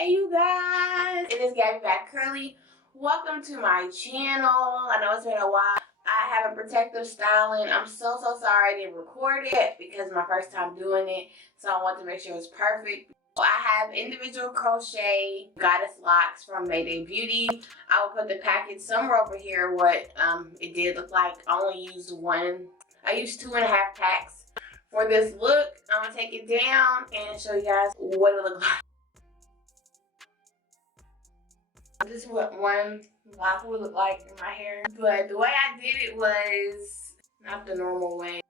Hey you guys, it is Gabby back Curly. Welcome to my channel. I know it's been a while. I have a protective styling. I'm so sorry I didn't record it because it's my first time doing it, so I want to make sure it's perfect. I have individual crochet goddess locks from Mayde Beauty. I will put the package somewhere over here what it did look like. I only used one. I used 2.5 packs for this look. I'm gonna take it down and show you guys what it looks like. This is what one lock would look like in my hair. But the way I did it was not the normal way.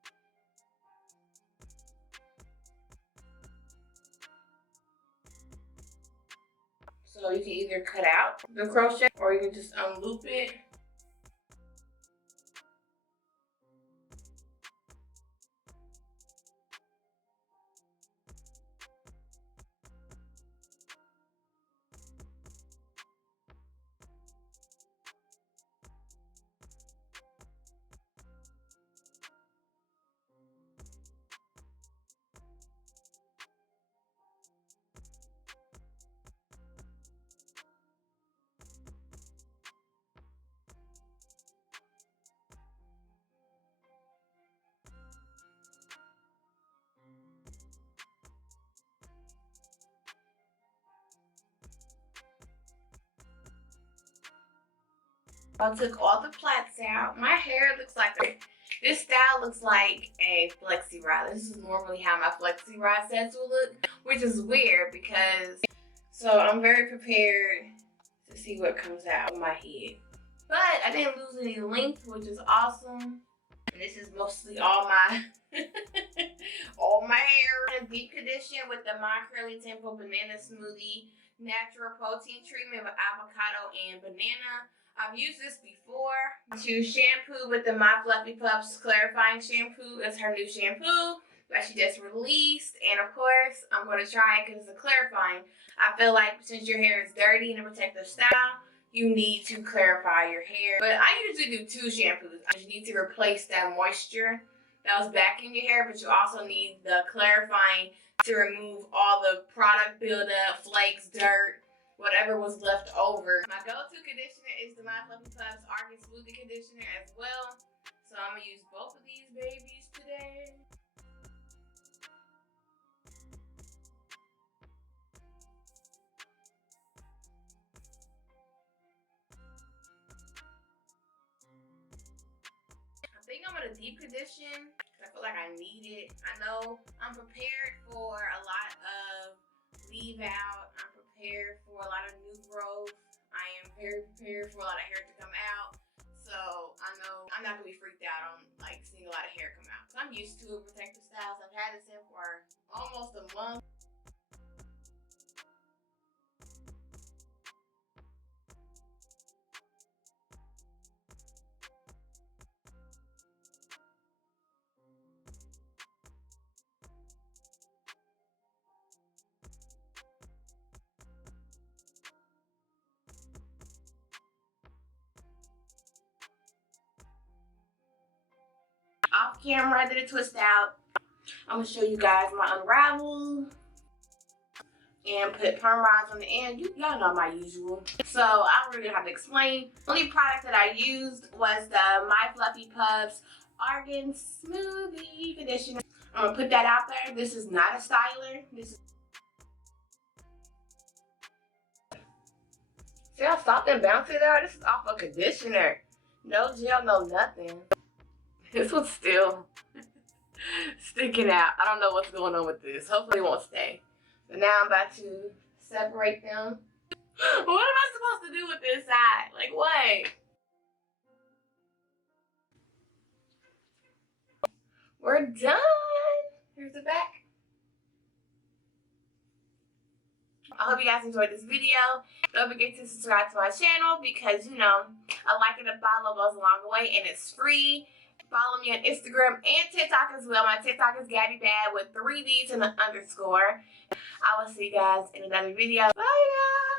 So you can either cut out the crochet or you can just unloop it. I took all the plaits out. My hair looks like this style looks like a flexi rod. This is normally how my flexi rod sets will look, which is weird because, so I'm very prepared to see what comes out of my head. But I didn't lose any length, which is awesome. And this is mostly all my all my hair. A deep condition with the My Curly Temple Banana Smoothie Natural Protein Treatment with avocado and banana. I've used this before. To shampoo with the My Fluffy Puffs Clarifying Shampoo. It's her new shampoo that she just released. And of course, I'm going to try it because it's a clarifying. I feel like since your hair is dirty in a protective style, you need to clarify your hair. But I usually do 2 shampoos. You need to replace that moisture that was back in your hair, but you also need the clarifying to remove all the product buildup, flakes, dirt, whatever was left over. My go-to conditioner is the My Fluffy Puffs Argan Smoothie Conditioner as well. So I'm going to use both of these babies today. I think I'm going to deep condition because I feel like I need it. I know I'm prepared for a lot of leave out. I'm prepared for a lot of new growth. I am very prepared for a lot of hair to come out. So I know I'm not gonna be freaked out on like seeing a lot of hair come out. So I'm used to protective styles. I've had this in for almost a month. Off camera, I did a twist out. I'm gonna show you guys my unravel and put perm rods on the end. Y'all know my usual. So I don't really have to explain. The only product that I used was the My Fluffy Puffs Argan Smoothie Conditioner. I'm gonna put that out there. This is not a styler. This is. See how soft and bouncy they are? This is off a conditioner. No gel, no nothing. This one's still sticking out. I don't know what's going on with this. Hopefully it won't stay. But now I'm about to separate them. What am I supposed to do with this side? Like what? We're done. Here's the back. I hope you guys enjoyed this video. Don't forget to subscribe to my channel because, you know, a like and a follow goes a long way and it's free. Follow me on Instagram and TikTok as well. My TikTok is GabbyBad with 3 D's and an underscore. I will see you guys in another video. Bye, guys.